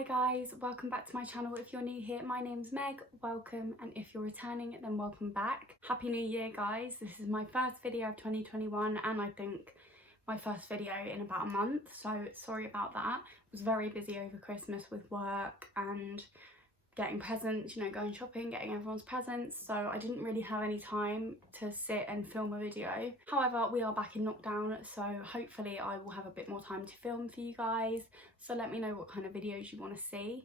Hi guys, welcome back to my channel. If you're new here, my name's Meg, welcome, and if you're returning, then welcome back. Happy New Year guys. This is my first video of 2021 and I think my first video in about a month, so sorry about that. I was very busy over Christmas with work and getting presents, you know, going shopping, getting everyone's presents, so I didn't really have any time to sit and film a video. However, we are back in lockdown, so hopefully I will have a bit more time to film for you guys, so let me know what kind of videos you want to see.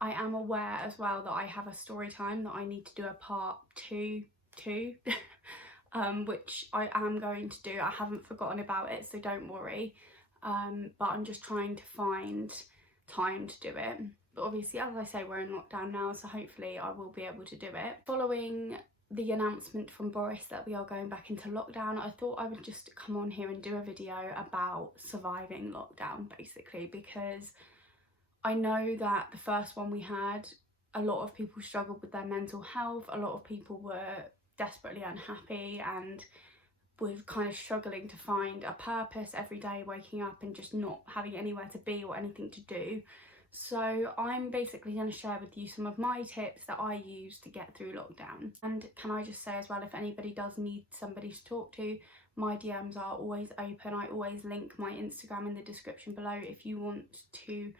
I am aware as well that I have a story time that I need to do a part two to which I am going to do. I haven't forgotten about it, so don't worry, but I'm just trying to find time to do it. But obviously, as I say, we're in lockdown now, so hopefully I will be able to do it. Following the announcement from Boris that we are going back into lockdown, I thought I would just come on here and do a video about surviving lockdown, basically, because I know that the first one we had, a lot of people struggled with their mental health, a lot of people were desperately unhappy and were kind of struggling to find a purpose every day, waking up and just not having anywhere to be or anything to do. So I'm basically going to share with you some of my tips that I use to get through lockdown. And can I just say as well, if anybody does need somebody to talk to, my DMs are always open. I always link my Instagram in the description below if you want to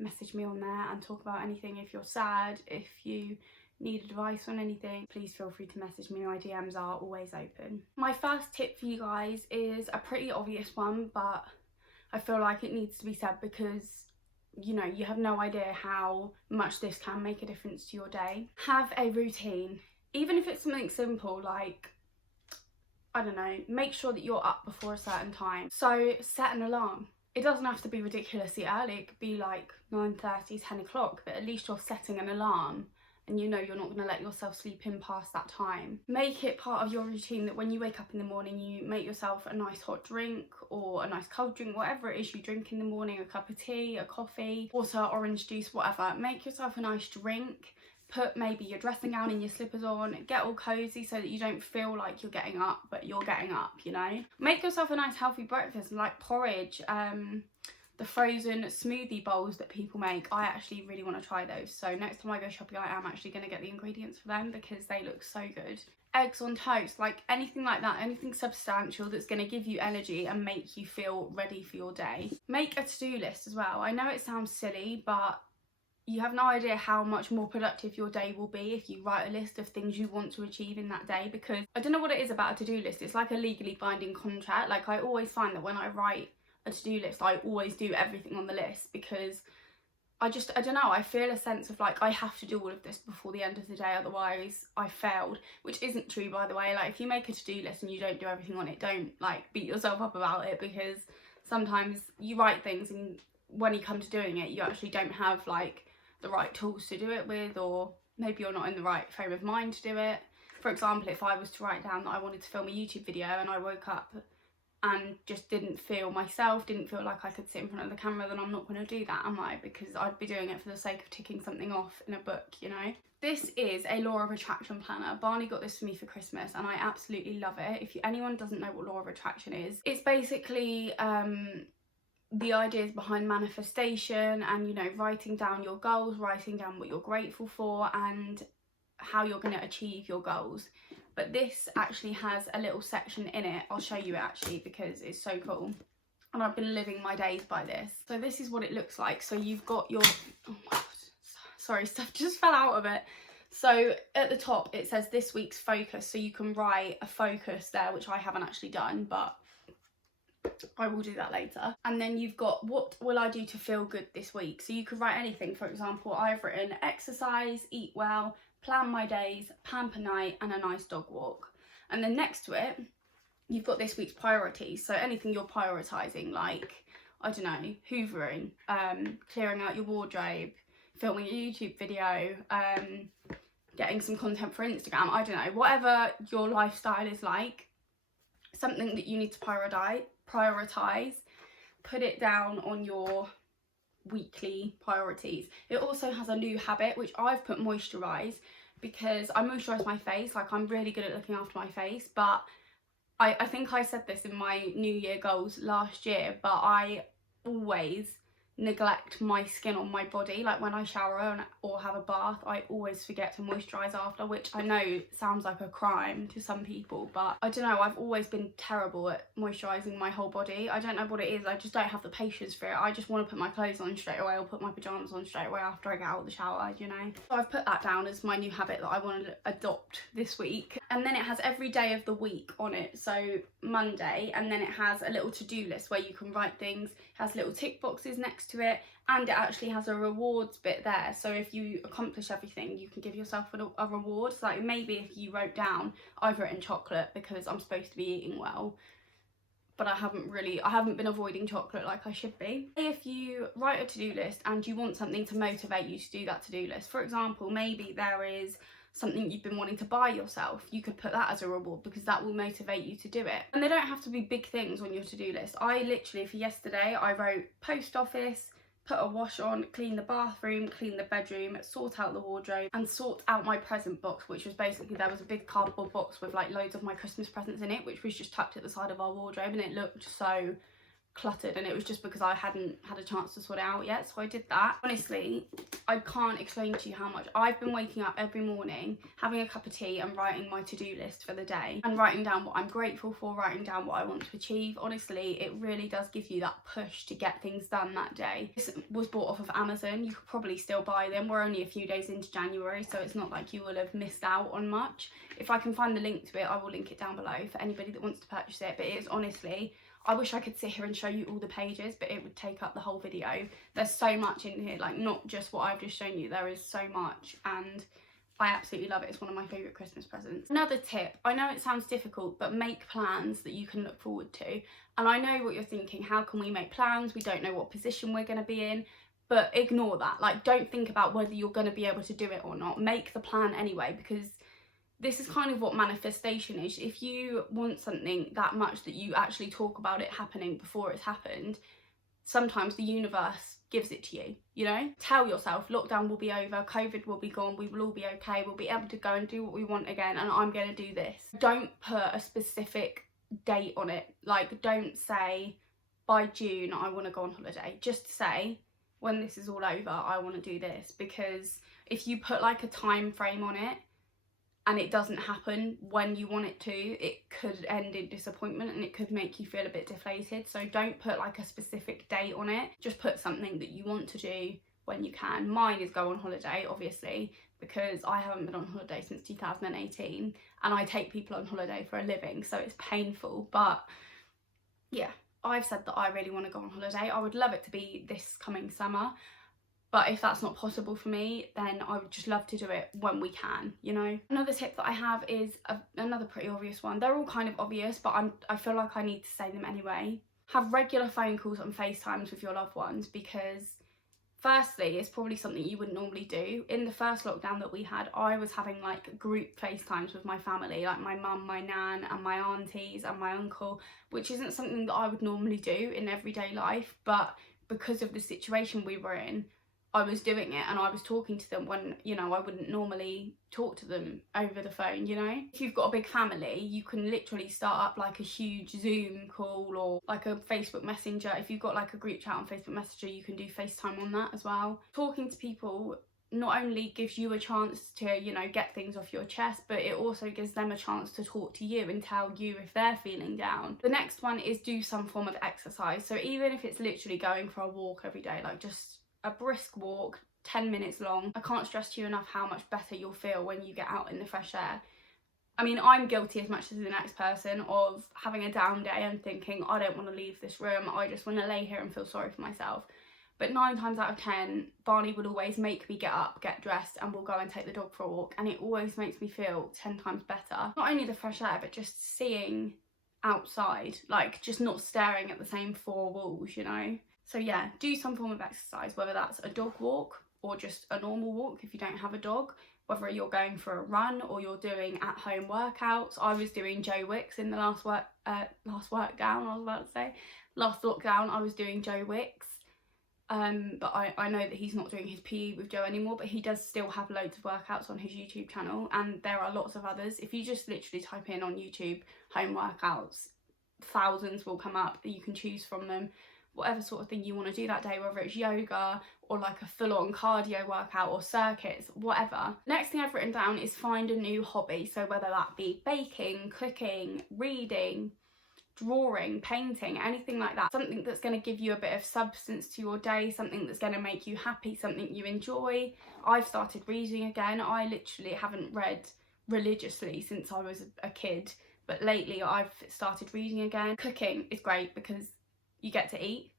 message me on there and talk about anything. If you're sad, if you need advice on anything, please feel free to message me. My DMs are always open. My first tip for you guys is a pretty obvious one, but I feel like it needs to be said because, you know, you have no idea how much this can make a difference to your day. Have a routine, even if it's something simple like, I don't know, make sure that you're up before a certain time. So set an alarm. It doesn't have to be ridiculously early, it could be like 9:30, 10 o'clock, but at least you're setting an alarm and you know you're not going to let yourself sleep in past that time. Make it part of your routine that when you wake up in the morning, you make yourself a nice hot drink or a nice cold drink, whatever it is you drink in the morning, a cup of tea, a coffee, water, orange juice, whatever. Make yourself a nice drink, put maybe your dressing gown and your slippers on, get all cozy so that you don't feel like you're getting up, but you're getting up, you know. Make yourself a nice healthy breakfast like porridge, the frozen smoothie bowls that people make. I actually really want to try those, so next time I go shopping I am actually going to get the ingredients for them because they look so good. Eggs on toast, like anything like that, anything substantial that's going to give you energy and make you feel ready for your day. Make a to-do list as well. I know it sounds silly, but you have no idea how much more productive your day will be if you write a list of things you want to achieve in that day, because I don't know what it is about a to-do list, it's like a legally binding contract. Like I always find that when I write a to-do list I always do everything on the list because I don't know, I feel a sense of like I have to do all of this before the end of the day, otherwise I failed, which isn't true by the way. Like if you make a to-do list and you don't do everything on it, don't like beat yourself up about it, because sometimes you write things and when you come to doing it you actually don't have like the right tools to do it with, or maybe you're not in the right frame of mind to do it. For example, if I was to write down that I wanted to film a YouTube video and I woke up and just didn't feel myself, didn't feel like I could sit in front of the camera, then I'm not going to do that, am I? Because I'd be doing it for the sake of ticking something off in a book, you know? This is a law of attraction planner. Barney got this for me for Christmas and I absolutely love it. If anyone doesn't know what law of attraction is, it's basically the ideas behind manifestation and, you know, writing down your goals, writing down what you're grateful for and how you're going to achieve your goals. But this actually has a little section in it. I'll show you it actually because it's so cool. And I've been living my days by this. So this is what it looks like. So you've got your, oh my God, sorry, stuff just fell out of it. So at the top it says this week's focus. So you can write a focus there, which I haven't actually done, but I will do that later. And then you've got what will I do to feel good this week. So you could write anything. For example, I've written exercise, eat well, plan my days, pamper night and a nice dog walk. And then next to it you've got this week's priorities. So anything you're prioritising, like, I don't know, hoovering, clearing out your wardrobe, filming a YouTube video, getting some content for Instagram, I don't know, whatever your lifestyle is like, something that you need to prioritise, put it down on your weekly priorities. It also has a new habit which I've put moisturise, because I moisturise my face. Like I'm really good at looking after my face, but I think I said this in my New Year goals last year, but I always neglect my skin on my body. Like when I shower or have a bath, I always forget to moisturise after, which I know sounds like a crime to some people, but I don't know, I've always been terrible at moisturising my whole body. I don't know what it is, I just don't have the patience for it. I just want to put my clothes on straight away or put my pyjamas on straight away after I get out of the shower, you know. So I've put that down as my new habit that I want to adopt this week. And then it has every day of the week on it, so Monday, and then it has a little to-do list where you can write things, it has little tick boxes next to it, and it actually has a rewards bit there, so if you accomplish everything you can give yourself a reward. So like maybe if you wrote down, I've written chocolate because I'm supposed to be eating well, but I haven't been avoiding chocolate like I should be. If you write a to-do list and you want something to motivate you to do that to-do list, for example, maybe there is something you've been wanting to buy yourself, you could put that as a reward because that will motivate you to do it. And they don't have to be big things on your to-do list. I literally, for yesterday, I wrote post office, put a wash on, clean the bathroom, clean the bedroom, sort out the wardrobe, and sort out my present box, which was basically, there was a big cardboard box with like loads of my Christmas presents in it, which was just tucked at the side of our wardrobe, and it looked so cluttered, and it was just because I hadn't had a chance to sort it out yet, so I did that. Honestly, I can't explain to you how much I've been waking up every morning, having a cup of tea and writing my to-do list for the day, and writing down what I'm grateful for, writing down what I want to achieve. Honestly, it really does give you that push to get things done that day. This was bought off of Amazon. You could probably still buy them. We're only a few days into January, so it's not like you will have missed out on much. If I can find the link to it, I will link it down below for anybody that wants to purchase it. But it is honestly, I wish I could sit here and show you all the pages, but it would take up the whole video. There's so much in here, like not just what I've just shown you, there is so much, and I absolutely love it. It's one of my favourite Christmas presents. Another tip, I know it sounds difficult, but make plans that you can look forward to. And I know what you're thinking, how can we make plans? We don't know what position we're going to be in, but ignore that. Like, don't think about whether you're going to be able to do it or not. Make the plan anyway, because this is kind of what manifestation is. If you want something that much that you actually talk about it happening before it's happened, sometimes the universe gives it to you, you know? Tell yourself, lockdown will be over, COVID will be gone, we will all be okay, we'll be able to go and do what we want again, and I'm going to do this. Don't put a specific date on it. Like, don't say by June I want to go on holiday. Just say, when this is all over, I want to do this. Because if you put like a time frame on it, and it doesn't happen when you want it to, it could end in disappointment and it could make you feel a bit deflated. So don't put like a specific date on it. Just put something that you want to do when you can. Mine is go on holiday, obviously, because I haven't been on holiday since 2018 and I take people on holiday for a living, so it's painful. But yeah, I've said that I really want to go on holiday. I would love it to be this coming summer. But if that's not possible for me, then I would just love to do it when we can, you know. Another tip that I have is another pretty obvious one. They're all kind of obvious, but I feel like I need to say them anyway. Have regular phone calls and FaceTimes with your loved ones, because firstly, it's probably something you wouldn't normally do. In the first lockdown that we had, I was having like group FaceTimes with my family, like my mum, my nan and my aunties and my uncle, which isn't something that I would normally do in everyday life. But because of the situation we were in, I was doing it and I was talking to them when, you know, I wouldn't normally talk to them over the phone, you know. If you've got a big family, you can literally start up like a huge Zoom call or like a Facebook Messenger. If you've got like a group chat on Facebook Messenger, you can do FaceTime on that as well. Talking to people not only gives you a chance to, you know, get things off your chest, but it also gives them a chance to talk to you and tell you if they're feeling down. The next one is do some form of exercise. So even if it's literally going for a walk every day, like just a brisk walk, 10 minutes long. I can't stress to you enough how much better you'll feel when you get out in the fresh air. I mean, I'm guilty as much as the next person of having a down day and thinking, I don't want to leave this room, I just want to lay here and feel sorry for myself. But 9 times out of 10, Barney would always make me get up, get dressed, and we'll go and take the dog for a walk, and it always makes me feel 10 times better. Not only the fresh air, but just seeing outside, like just not staring at the same 4 walls, you know? So yeah, do some form of exercise, whether that's a dog walk or just a normal walk if you don't have a dog, whether you're going for a run or you're doing at-home workouts. I was doing Joe Wicks in the last lockdown, I was doing Joe Wicks. But I know that he's not doing his PE with Joe anymore, but he does still have loads of workouts on his YouTube channel, and there are lots of others. If you just literally type in on YouTube home workouts, thousands will come up, you can choose from them. whatever sort of thing you want to do that day, whether it's yoga or like a full-on cardio workout or circuits, whatever. Next thing I've written down is find a new hobby. So whether that be baking, cooking, reading, drawing, painting, anything like that. Something that's going to give you a bit of substance to your day, something that's going to make you happy, something you enjoy. I've started reading again. I literally haven't read religiously since I was a kid, but lately I've started reading again. Cooking is great because you get to eat.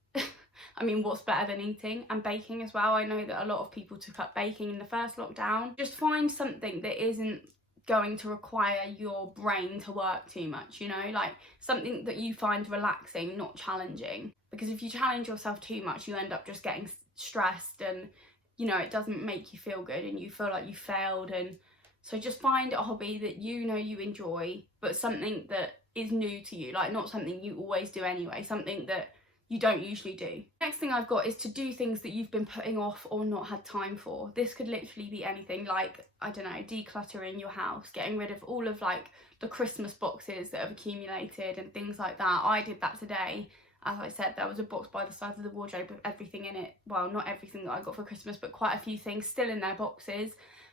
I mean, what's better than eating? And baking as well. I know that a lot of people took up baking in the first lockdown. Just find something that isn't going to require your brain to work too much, you know, like something that you find relaxing, not challenging. Because if you challenge yourself too much, you end up just getting stressed, and you know, it doesn't make you feel good and you feel like you failed. And so just find a hobby that you know you enjoy, but something that is new to you, like not something you always do anyway, something that you don't usually do. Next thing I've got is to do things that you've been putting off or not had time for. This could literally be anything, like, I don't know, decluttering your house, getting rid of all of like the Christmas boxes that have accumulated and things like that. I did that today. As I said, there was a box by the side of the wardrobe with everything in it. Well, not everything that I got for Christmas, but quite a few things still in their boxes.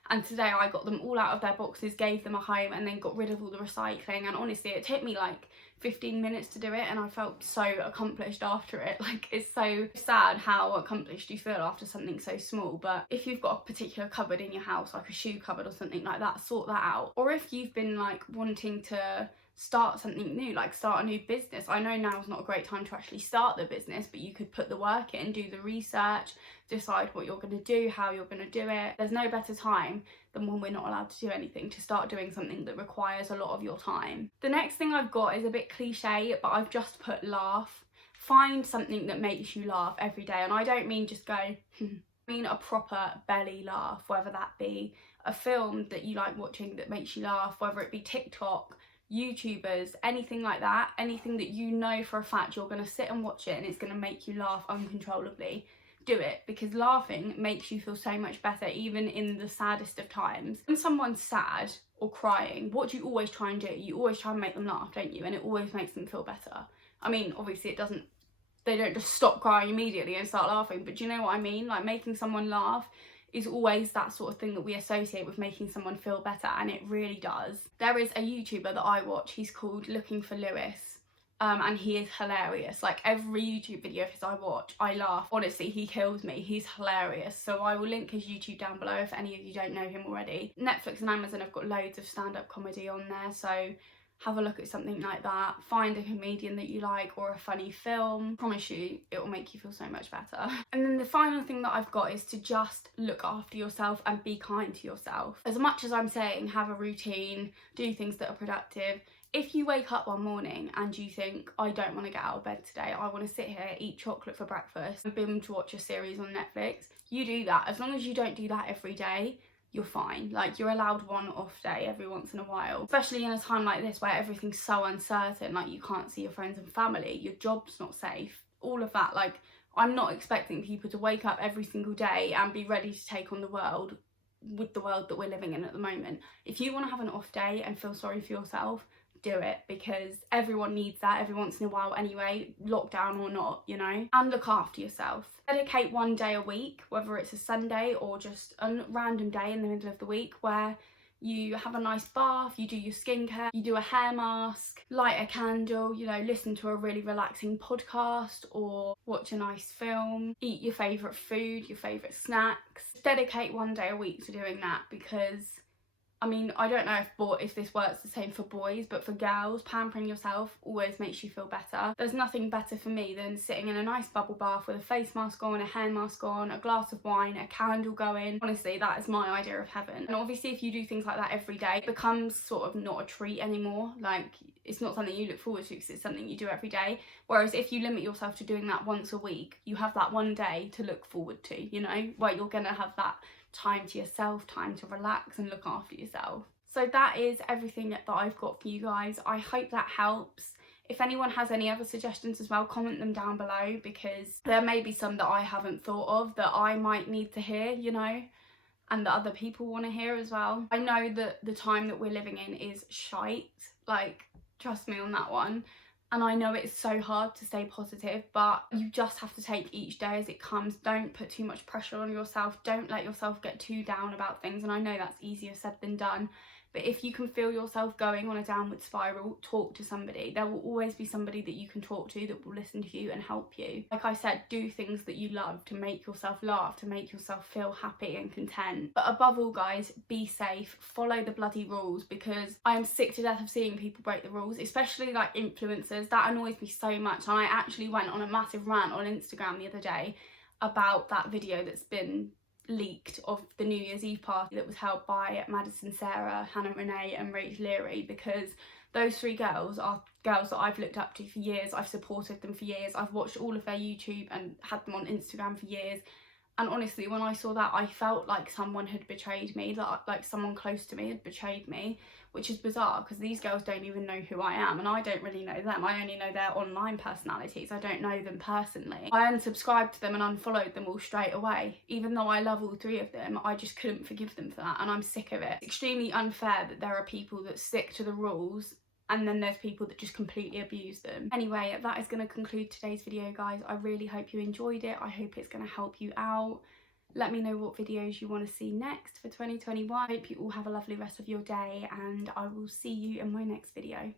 And today I got them all out of their boxes, gave them a home, and then got rid of all the recycling. And honestly, it took me like 15 minutes to do it, and I felt so accomplished after it. Like, it's so sad how accomplished you feel after something so small. But if you've got a particular cupboard in your house, like a shoe cupboard or something like that, sort that out. Or if you've been like wanting to start something new, like start a new business. I know now is not a great time to actually start the business, but you could put the work in, do the research, decide what you're going to do, how you're going to do it. There's no better time than when we're not allowed to do anything to start doing something that requires a lot of your time. The next thing I've got is a bit cliche, but I've just put laugh. Find something that makes you laugh every day, and I don't mean just go I mean a proper belly laugh, whether that be a film that you like watching that makes you laugh, whether it be TikTok, YouTubers, anything like that, anything that you know for a fact you're going to sit and watch it and it's going to make you laugh uncontrollably. Do it, because laughing makes you feel so much better, even in the saddest of times. When someone's sad or crying, what do you always try and do? You always try and make them laugh, don't you? And it always makes them feel better. I mean, obviously they don't just stop crying immediately and start laughing, but do you know what I mean? Like, making someone laugh is always that sort of thing that we associate with making someone feel better, and it really does. There is a YouTuber that I watch, he's called Looking for Lewis, and he is hilarious. Like, every YouTube video of his I watch, I laugh. Honestly, he kills me. He's hilarious. So I will link his YouTube down below if any of you don't know him already. Netflix and Amazon have got loads of stand-up comedy on there, so have a look at something like that. Find a comedian that you like or a funny film. I promise you, it will make you feel so much better. And then the final thing that I've got is to just look after yourself and be kind to yourself. As much as I'm saying have a routine, do things that are productive, if you wake up one morning and you think, I don't want to get out of bed today, I want to sit here, eat chocolate for breakfast and binge watch a series on Netflix, you do that. As long as you don't do that every day, you're fine. Like, you're allowed one off day every once in a while, especially in a time like this where everything's so uncertain, like you can't see your friends and family, your job's not safe, all of that. Like, I'm not expecting people to wake up every single day and be ready to take on the world with the world that we're living in at the moment. If you want to have an off day and feel sorry for yourself, do it, because everyone needs that every once in a while anyway, lockdown or not, you know. And look after yourself. Dedicate one day a week, whether it's a Sunday or just a random day in the middle of the week, where you have a nice bath, you do your skincare, you do a hair mask, light a candle, you know, listen to a really relaxing podcast or watch a nice film, eat your favourite food, your favourite snacks. Dedicate one day a week to doing that, because I mean, I don't know if this works the same for boys, but for girls, pampering yourself always makes you feel better. There's nothing better for me than sitting in a nice bubble bath with a face mask on, a hair mask on, a glass of wine, a candle going. Honestly, that is my idea of heaven. And obviously, if you do things like that every day, it becomes sort of not a treat anymore. Like, it's not something you look forward to because it's something you do every day. Whereas if you limit yourself to doing that once a week, you have that one day to look forward to, you know, where you're gonna have that time to yourself, time to relax and look after yourself. So that is everything that I've got for you guys. I hope that helps. If anyone has any other suggestions as well, comment them down below, because there may be some that I haven't thought of that I might need to hear, you know, and that other people want to hear as well. I know that the time that we're living in is shite, like, trust me on that one. And I know it's so hard to stay positive, but you just have to take each day as it comes. Don't put too much pressure on yourself. Don't let yourself get too down about things. And I know that's easier said than done. But if you can feel yourself going on a downward spiral, talk to somebody. There will always be somebody that you can talk to that will listen to you and help you. Like I said, do things that you love to make yourself laugh, to make yourself feel happy and content. But above all, guys, be safe. Follow the bloody rules, because I am sick to death of seeing people break the rules, especially like influencers. That annoys me so much. And I actually went on a massive rant on Instagram the other day about that video that's been leaked of the New Year's Eve party that was held by Madison Sarah, Hannah Renee and Rachel Leary, because those three girls are girls that I've looked up to for years. I've supported them for years. I've watched all of their YouTube and had them on Instagram for years. And honestly, when I saw that, I felt like someone had betrayed me, like someone close to me had betrayed me, which is bizarre because these girls don't even know who I am and I don't really know them. I only know their online personalities. I don't know them personally. I unsubscribed to them and unfollowed them all straight away. Even though I love all three of them, I just couldn't forgive them for that, and I'm sick of it. It's extremely unfair that there are people that stick to the rules and then there's people that just completely abuse them. Anyway, that is going to conclude today's video, guys. I really hope you enjoyed it. I hope it's going to help you out. Let me know what videos you want to see next for 2021. I hope you all have a lovely rest of your day, and I will see you in my next video.